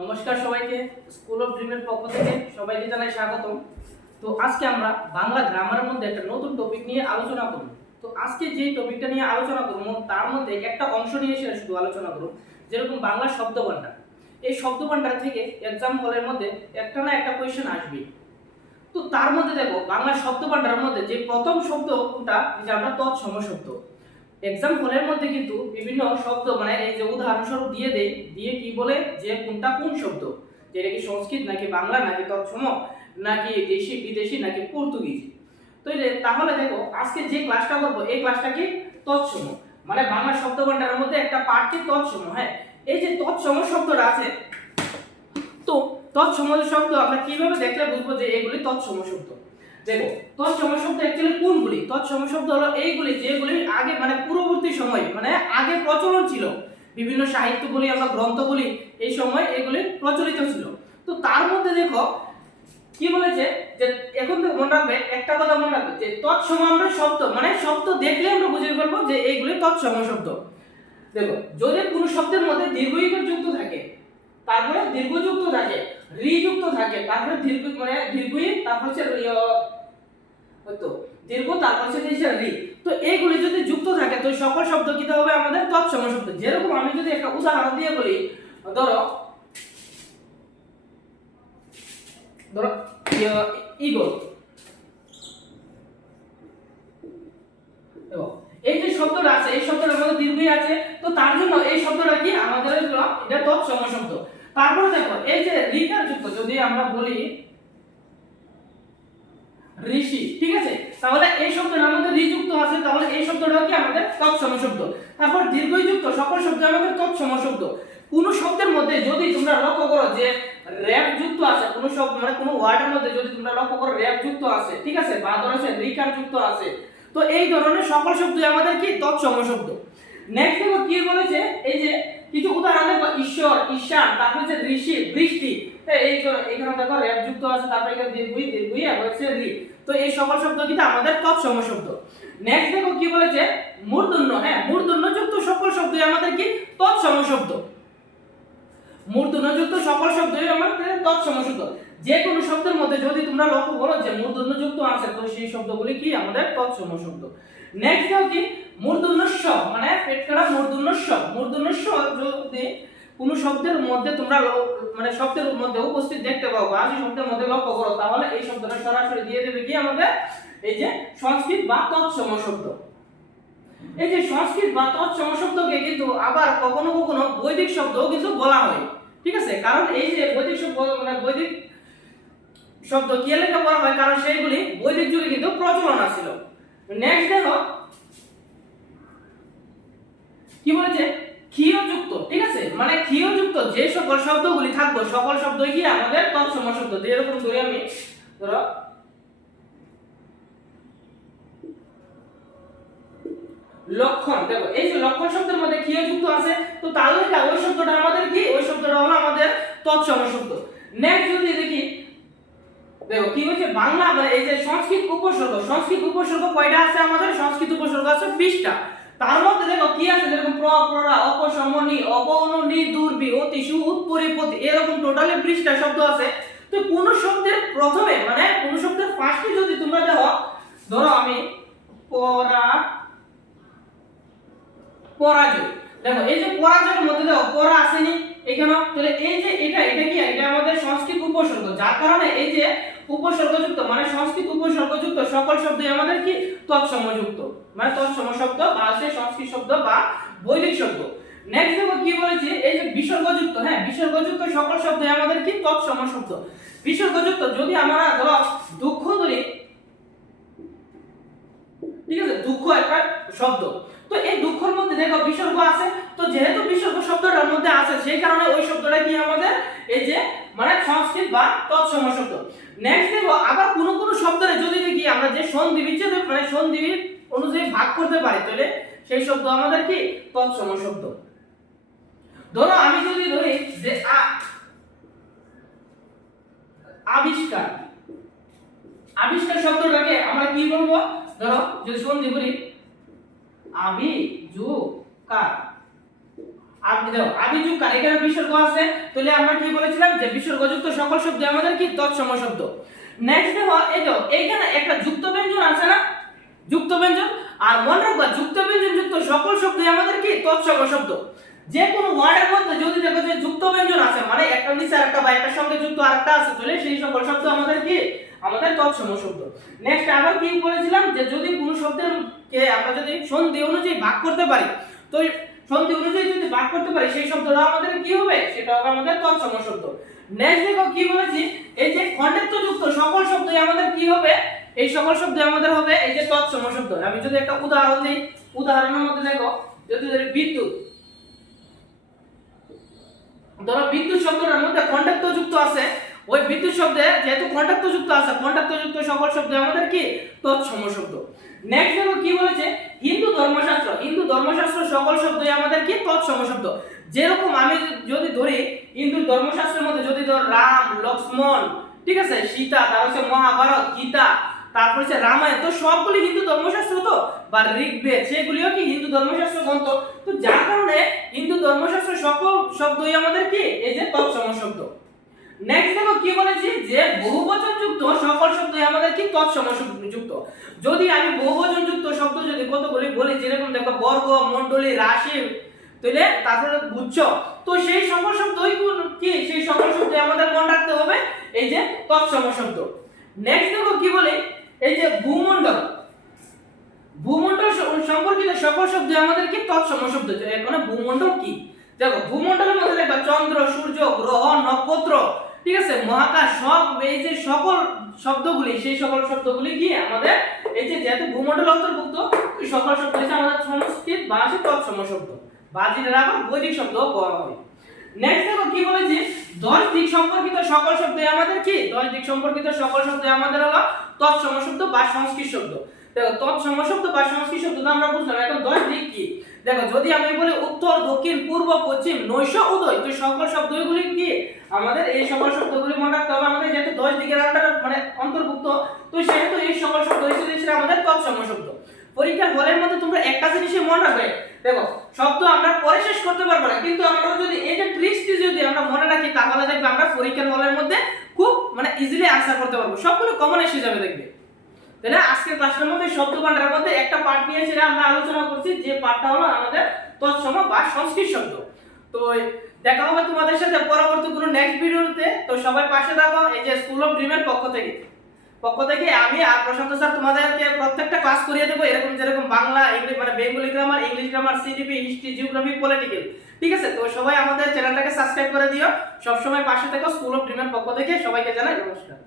নমস্কার সবাইকে, school of ড্রিমের পক্ষ থেকে সবাইকে জানাই স্বাগতম। তো আজকে আমরা বাংলা গ্রামারের মধ্যে একটা নতুন টপিক নিয়ে আলোচনা করব। তো আজকে যে টপিকটা নিয়ে আলোচনা করব তার মধ্যে একটা অংশ নিয়ে এসে শুধু আলোচনা করব, যেরকম বাংলা শব্দভাণ্ডার। এই শব্দভাণ্ডার থেকে এক্সাম হলের মধ্যে একটা না একটা কোয়েশ্চেন আসবে। তো তার মধ্যে দেখো, বাংলা শব্দভাণ্ডারের মধ্যে যে প্রথম শব্দটা যে আমরা তৎসম শব্দ, এক্সাম হলের মধ্যে কিন্তু বিভিন্ন শব্দ মানে এই যে উদাহরণস্বরূপ দিয়ে দেই, দিয়ে কি বলে যে কোনটা কোন শব্দ, যেটা কি সংস্কৃত নাকি বাংলা নাকি তৎসম নাকি দেশি বিদেশি নাকি পর্তুগিজ। তো তাহলে দেখো, আজকে যে ক্লাসটা করবো এই ক্লাসটা কি তৎসম, মানে বাংলা শব্দভাণ্ডারের মধ্যে একটা পার্ট কি তৎসম। হ্যাঁ, এই যে তৎসম শব্দটা আছে, তো তৎসম শব্দ আমরা কিভাবে দেখলে বুঝবো যে এগুলি তৎসম শব্দ। দেখো, তৎসম শব্দ অ্যাকচুয়ালি কোনগুলি? তৎসম শব্দ হলো এইগুলি যেগুলি আগে মানে পূর্ববর্তী সময় মানে আগে প্রচলন ছিল, বিভিন্ন সাহিত্য বলি আমরা গ্রন্থ বলি, এই সময় এগুলি প্রচলিত ছিল। তো তার মধ্যে দেখো কি বলেছে যে এখন তো মনে রাখবে, একটা কথা মনে রাখবে যে তৎসম আমরা শব্দ মানে শব্দ দেখলে আমরা বুঝে ফেলবো যে এইগুলি তৎসম শব্দ। দেখো, যদি কোনো শব্দের মধ্যে দীর্ঘ ইকার যুক্ত থাকে, তারপরে দীর্ঘ যুক্ত থাকে, রি যুক্ত থাকে, তারপরে দীর্ঘ মানে দীর্ঘ ই, তারপর হচ্ছে হয়তো দীর্ঘ, তারপর হচ্ছে রি। তো এইগুলি যদি যুক্ত থাকে তো সকল শব্দ কি হবে আমাদের তৎসম শব্দ। যেরকম আমি যদি একটা উদাহরণ দিয়ে বলি, ধরো ধরো ইগল। দেখো, এই যে শব্দটা আছে এই শব্দটার মধ্যে দীর্ঘই আছে, তো তার জন্য এই শব্দটা কি আমাদের এটা তৎসম শব্দ। তারপরে দেখো, এই যে রিকার যুক্ত যদি আমরা বলি ঋষি, ঠিক আছে, তাহলে এই শব্দটার মধ্যে রি যুক্ত আছে, তাহলে এই শব্দটা কি আমাদের তৎসম শব্দ। তারপর দীর্ঘই যুক্ত সকল শব্দ আমাদের তৎসম শব্দ। কোন শব্দের মধ্যে যদি তোমরা লক্ষ্য করো যে র‍্যাপ যুক্ত আছে, কোন শব্দ মানে কোন ওয়ার্ডের মধ্যে যদি তোমরা লক্ষ্য করো র‍্যাপ যুক্ত আছে, ঠিক আছে, বা ধরো সে রিকার যুক্ত আছে, তো এই ধরনের সকল শব্দ আমাদের কি তৎসম শব্দ। নেক্সট দেখো কি বলেছে, এই যে কিছু উদাহরণ দেখো, ঈশ্বর, ঈশান, তারপর হচ্ছে ঋষি, বৃষ্টি। এই এখানে দেখো র‍্যাপ যুক্ত আছে, তারপর এখানে দীর্ঘই আর হচ্ছে রি। তো এই সকল শব্দ কিন্তু আমাদের তৎসম শব্দ। নেক্সট দেখো কি বলেছে, মূর্ধন্য। হ্যাঁ, মূর্ধন্য যুক্ত সকল শব্দই আমাদের কি তৎসম শব্দ। মূর্ধন্য যুক্ত সকল শব্দই আমাদের তৎসম শব্দ। যে কোনো শব্দের মধ্যে যদি তোমরা লক্ষ্য করো যে মূর্ধন্য যুক্ত আছে, তো সেই শব্দগুলি কি আমাদের তৎসম শব্দ। নেক্সট দেখো কি মূর্ধন্য স, মানে পেট কাটা মূর্ধন্য স। মূর্ধন্য স যদি কোন শব্দের মধ্যে তোমরা মানে শব্দের মধ্যে উপস্থিত দেখতে পাও বা সেই শব্দের মধ্যে লক্ষ্য করো, তাহলে এই শব্দটা সরাসরি দিয়ে দেবে কি আমাদের এই যে সংস্কৃত বা তৎসম শব্দ। এই যে সংস্কৃত বা তৎসম শব্দকে কিন্তু আবার কখনো কখনো বৈদিক শব্দও কিন্তু বলা হয়, ঠিক আছে, কারণ এই যে বৈদিক শব্দ মানে বৈদিক শব্দ কি লেখা বলা হয়, কারণ সেইগুলি বৈদিক যুগে কিন্তু প্রচলন ছিল। নেক্সট দেখো কি বলেছে, ক্ষীয় যুক্ত, ঠিক আছে, মানে ক্ষীয় যুক্ত যে সকল শব্দগুলি থাকবে সকল শব্দই কি আমাদের তৎসম শব্দ। এরকম ধরে আমি ধরো লক্ষণ। দেখো, এই যে লক্ষণ শব্দের মধ্যে ক্ষীয় যুক্ত আছে, তো তাহলে ওই শব্দটা আমাদের কি, ওই শব্দটা হলো আমাদের তৎসম শব্দ। নেক্সট যদি দেখি, দেখো কি হচ্ছে বাংলা মানে এই যে সংস্কৃত উপসর্গ, সংস্কৃত উপসর্গ কয়টা আছে আমাদের? সংস্কৃত উপসর্গ আছে 20টা। তার মধ্যে দেখো কি আছে, যেরকম প্র, প্ররা, অপশমনি, অপৌন, নি, দুর্বি, অতি, সু, উৎপরিপতি, এরকম টোটালি 20টা শব্দ আছে। তো কোন শব্দের প্রথমে মানে কোন শব্দের ফার্স্টে যদি তোমরা দেখো, ধরো আমি পরা, পরাজয়। দেখো এই যে পরাজয়ের মধ্যে দেখো পরা আসেনি এখানে, তাহলে এই যে এটা কি, এটা আমাদের সংস্কৃত উপসর্গ, যার কারণে এই যে উপসর্গযুক্ত মানে সংস্কৃত উপসর্গযুক্ত সকল শব্দই আমাদের কি তৎসমযুক্ত, মানে তৎসম শব্দ বা সে সংস্কৃত শব্দ বা বৈদিক শব্দ। নেক্সট দেখো কি বলেছে, এই যে বিসর্গযুক্ত। হ্যাঁ, বিসর্গযুক্ত সকল শব্দই আমাদের কি তৎসম শব্দ। বিসর্গযুক্ত যদি আমরা ধরো দুঃখ ধরি, ঠিক আছে, দুঃখ একটা শব্দ, তো এই দুঃখের মধ্যে দেখো বিসর্গ আছে, তো যেহেতু বিসর্গ শব্দটার মধ্যে আছে সেই কারণে ওই শব্দটা কি আমাদের এই যে মানে সংস্কৃত বা তৎসম শব্দ। নেক্সট দেখো আবার কোন কোন শব্দরে যদি দেখি আমরা যে সন্ধি বিচ্ছেদ মানে সন্ধি অনুযায়ী ভাগ করতে পারি, তাহলে সেই শব্দ আমাদের কি তৎসম শব্দ। ধরো আমি যদি ধরি যে আবিষ্কার, আবিষ্কার শব্দটাকে আমরা কি বলবো? ধরো যদি সন্ধি করি আবি যু কার, আপনি দেখো আবিযুক্ত আর এখানে বিসর্গ আছে, তাহলে আমরা কি বলেছিলাম যে বিসর্গযুক্ত সকল শব্দ আমাদের কি তৎসম শব্দ। নেক্সট দেখো এই যে এইখানে একটা যুক্ত ব্যঞ্জন আছে না, যুক্ত ব্যঞ্জন, আর মনে রাখবা যুক্ত ব্যঞ্জন যুক্ত সকল শব্দই আমাদের কি তৎসম শব্দ। যে কোনো ওয়ার্ডের মধ্যে যদি দেখো যে যুক্ত ব্যঞ্জন আছে মানে একটা নিচে আরেকটা বা একটা সঙ্গে যুক্ত আরেকটা আছে, তাহলে সেই সকল শব্দ আমাদের কি আমাদের তৎসম শব্দ। নেক্সট আবার কি বলেছিলাম যে যদি কোনো শব্দের কে আমরা যদি সন্ধি অনুযায়ী ভাগ করতে পারি, তো সন্ধি অনুযায়ী যদি ভাগ করতে পারি সেই শব্দটা আমাদের কি হবে, সেটা হবে আমাদের তৎসম শব্দ। নেক্সট দেখো কি বলেছি, এই যে খণ্ডেত্ব যুক্ত সকল শব্দই আমাদের কি হবে, এই সকল শব্দ আমাদের হবে এই যে তৎসম শব্দ। আমি যদি একটা উদাহরণ দিই, উদাহরণের মধ্যে দেখো যদি ধরি বিদ্যুৎ, ধরো বিদ্যুৎ শব্দটার মধ্যে খণ্ডাত্ব যুক্ত আছে, ওই বিদ্যুৎ শব্দে যেহেতু খণ্ডাত্ব যুক্ত আছে, খণ্ডাত্ব যুক্ত সকল শব্দ আমাদের কি তৎসম শব্দ। নেক্সট দেখো কি বলেছে, হিন্দু ধর্মশাস্ত্র, হিন্দু ধর্মশাস্ত্র সকল শব্দই আমাদের কি তৎসম শব্দ। যেরকম আমি যদি ধরি হিন্দু ধর্মশাস্ত্রের মধ্যে যদি ধর রাম, লক্ষ্মণ, ঠিক আছে, সীতা, তারপর হচ্ছে মহাভারত, গীতা, তারপর হচ্ছে রামায়ণ, তো সবগুলি হিন্দু ধর্মশাস্ত্র তো, বা ঋগ্বেদ সেগুলিও কি হিন্দু ধর্মশাস্ত্র গ্রন্থ। তো যার কারণে হিন্দু ধর্মশাস্ত্র সকল শব্দই আমাদের কি এই যে তৎসম শব্দ। নেক্সট দেখো কি বলেছি যে বহুবচন যুক্ত সকল শব্দই আমাদের কি তৎসম যুক্ত। যদি আমি বহুবচন যুক্ত শব্দ যদি কতগুলি বলি, যেরকম দেখো বর্গ, মণ্ডলী, রাশি, তাহলে তারপরে গুচ্ছ, তো সেই সকল শব্দই কি সেই সকল শব্দই আমাদের মনে রাখতে হবে এই যে তৎসম শব্দ। নেক্সট দেখো কি বলে, এই যে ভূমণ্ডল, ভূমণ্ডল সম্পর্কিত সকল শব্দ আমাদের কি তৎসম শব্দ। এখন ভূমণ্ডল কি, দেখো ভূমণ্ডলের মধ্যে দেখবা চন্দ্র, সূর্য, গ্রহ, নক্ষত্র, ঠিক আছে, মহাকাশ, সব এই যে সকল শব্দগুলি সেই সকল শব্দগুলি কি আমাদের এই যে যেহেতু ভূমণ্ডল অন্তর্ভুক্ত, এই সকল শব্দ হচ্ছে আমাদের সংস্কৃত ভাষায় তৎসম শব্দ, বা যেটা আবার বৈদিক শব্দ বলা হয়। নেক্সট দেখো কি বলেছি, 10 দিক সম্পর্কিত সকল শব্দই আমাদের কি 10 দিক সম্পর্কিত সকল শব্দই আমাদের হলো তৎসম শব্দ বা সংস্কৃত শব্দ। দেখো তৎসম শব্দ বা সংস্কৃত শব্দ তো আমরা বুঝলাম, এখন 10 দিক কি, দেখো যদি আমি বলি উত্তর, দক্ষিণ, পূর্ব, পশ্চিম, নৈশ, উদয়, তো সকল শব্দগুলি কি আমাদের এই সকল শব্দগুলি মনে রাখতে হবে আমাদের, যেহেতু 10 দিকের আন্ডারে মানে অন্তর্ভুক্ত, তো সেহেতু এই সকল শব্দ হিসেবে আমাদের তৎসম শব্দ। পরীক্ষার হলের মধ্যে তোমরা একটা জিনিসই মনে রাখবে, দেখো শব্দ আমরা পরে শেষ করতে পারবো না, কিন্তু আমরা যদি এই যে ট্রিক্সটি যদি আমরা মনে রাখি, তাহলে দেখবে আমরা পরীক্ষার হলের মধ্যে খুব মানে ইজিলি আনসার করতে পারবো, সবগুলো কমন এসে যাবে দেখবে। তাহলে আজকের ক্লাসের মধ্যে শব্দ ভান্ডারের মধ্যে একটা পার্ট নিয়ে সেটা আমরা আলোচনা করছি, যে পার্টটা হলো আমাদের তৎসম বা সংস্কৃত শব্দ। তো দেখা হবে তোমাদের সাথে পরবর্তী কোনো নেক্সট ভিডিওতে। তো সবাই পাশে থাকো, এই যে স্কুল অফ ড্রিমের পক্ষ থেকে আমি আর প্রশান্ত স্যার তোমাদেরকে প্রত্যেকটা ক্লাস করিয়ে দেবো, এরকম যেরকম বাংলা, ইংলিশ মানে Bengali grammar, English grammar, CDP, history, geography, political, ঠিক আছে। তো সবাই আমাদের চ্যানেলটাকে সাবস্ক্রাইব করে দিও, সব সময় পাশে থেকো। স্কুল অফ ড্রিমের পক্ষ থেকে সবাইকে জানাই নমস্কার।